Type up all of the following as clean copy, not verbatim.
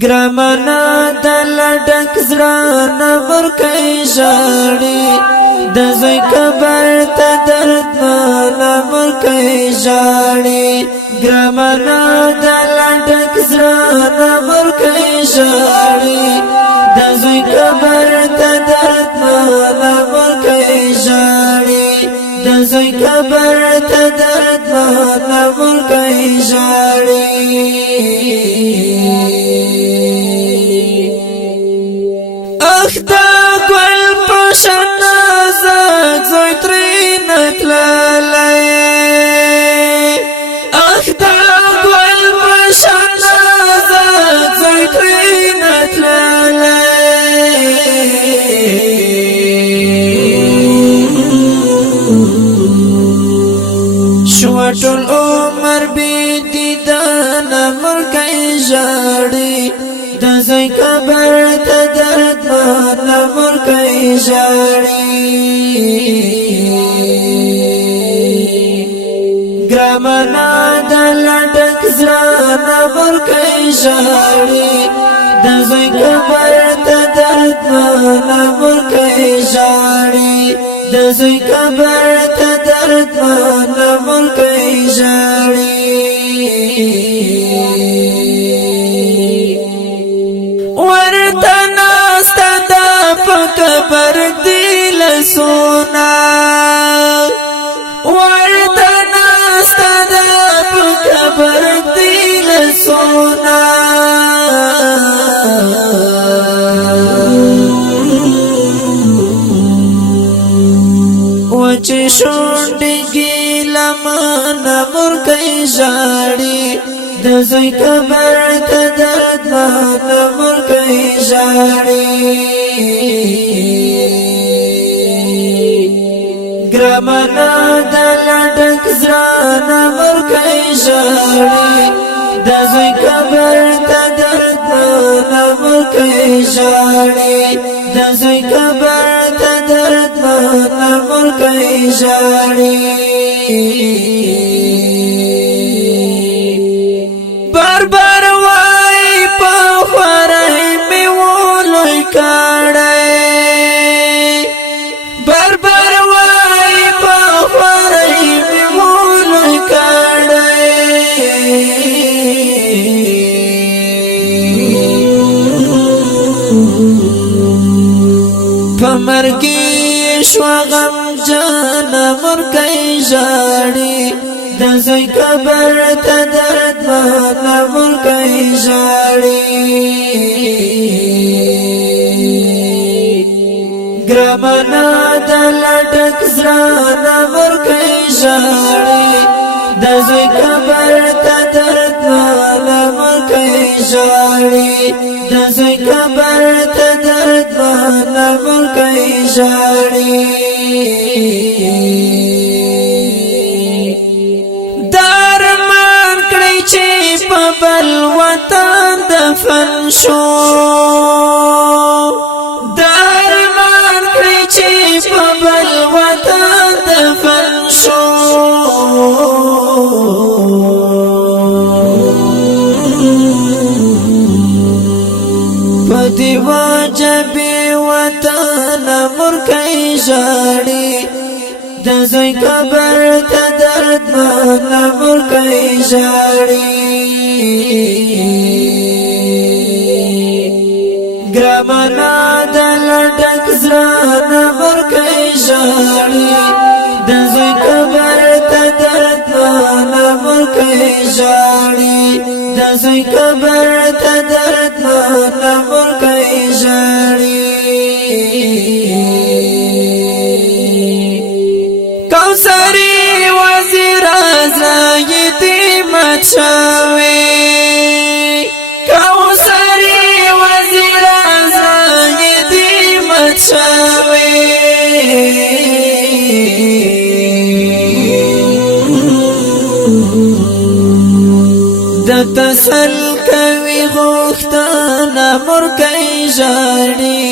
ګرامنا دل ډک زړه نور کوي ژړې د زوی قبر ته درد نور کوي ژړې ګرامنا دل ډک زړه نور کوي ژړې د زوی قبر ته درد نور کوي ژړې د زوی قبر ته درد نور کوي ژړې اختا گل پشن زد زوی ترین اتلالی اختا گل پشن زد زوی ترین اتلالی شواتل عمر بی دیدان مرکای جاڑی د زوی قبر ته درد نور کوي ژړې ګرامنا دل ډک زړه نور کوي ژړې د زوی قبر ته درد نور کوي ژړې د زوی قبر ته درد نور کوي ژړې ورتنا ستدا پکبر دل سونا ورتنا ستدا پکبر دل سونا وچ شونډي ګلمان مور کوي ژړې د زوی قبر ته درد نور کوي ژړې ګرامنا دل ډک زړه نور کوي ژړې د زوی قبر ته درد نور کوي ژړې د زوی قبر ته درد نور کوي ژړې بار بار وای په خورای می ولوي کړه بار بار وای په خورای می ولوي کړه پمرګي شو غم جان مر کوي ژړې د زوی قبر ته درد نور کوي ژړې ګرامنا دل ډک زړه نور کوي ژړې د زوی قبر ته درد نور کوي ژړې د زوی قبر ته درد نور کوي ژړې بل وطن دفن شو درمان کړی چې په بل وطن دفن شو په دی واجب وطن مور کوي ژړې د زوی قبر ته درد نور کوي ژړې ګرامنا دل ډک زړه نور کوي ژړې د زوی قبر ته درد نور کوي ژړې د زوی قبر ته درد نور کوي ژړې کوثری وزیر ازای دی مچوي کوثری وزیر ازای دی مچوي د تسل کوي غوښتنه مور کوي ژړې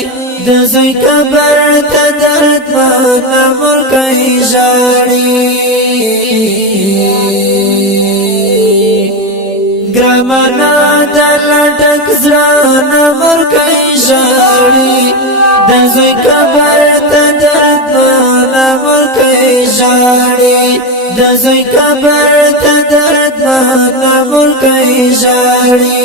د زوی قبر ته درد نور کوي ژړې ګرامنا دل ډک زران مرکی شاړي د زوی قبر ته دردمن مرکی شاړي د زوی قبر ته دردمن مرکی شاړي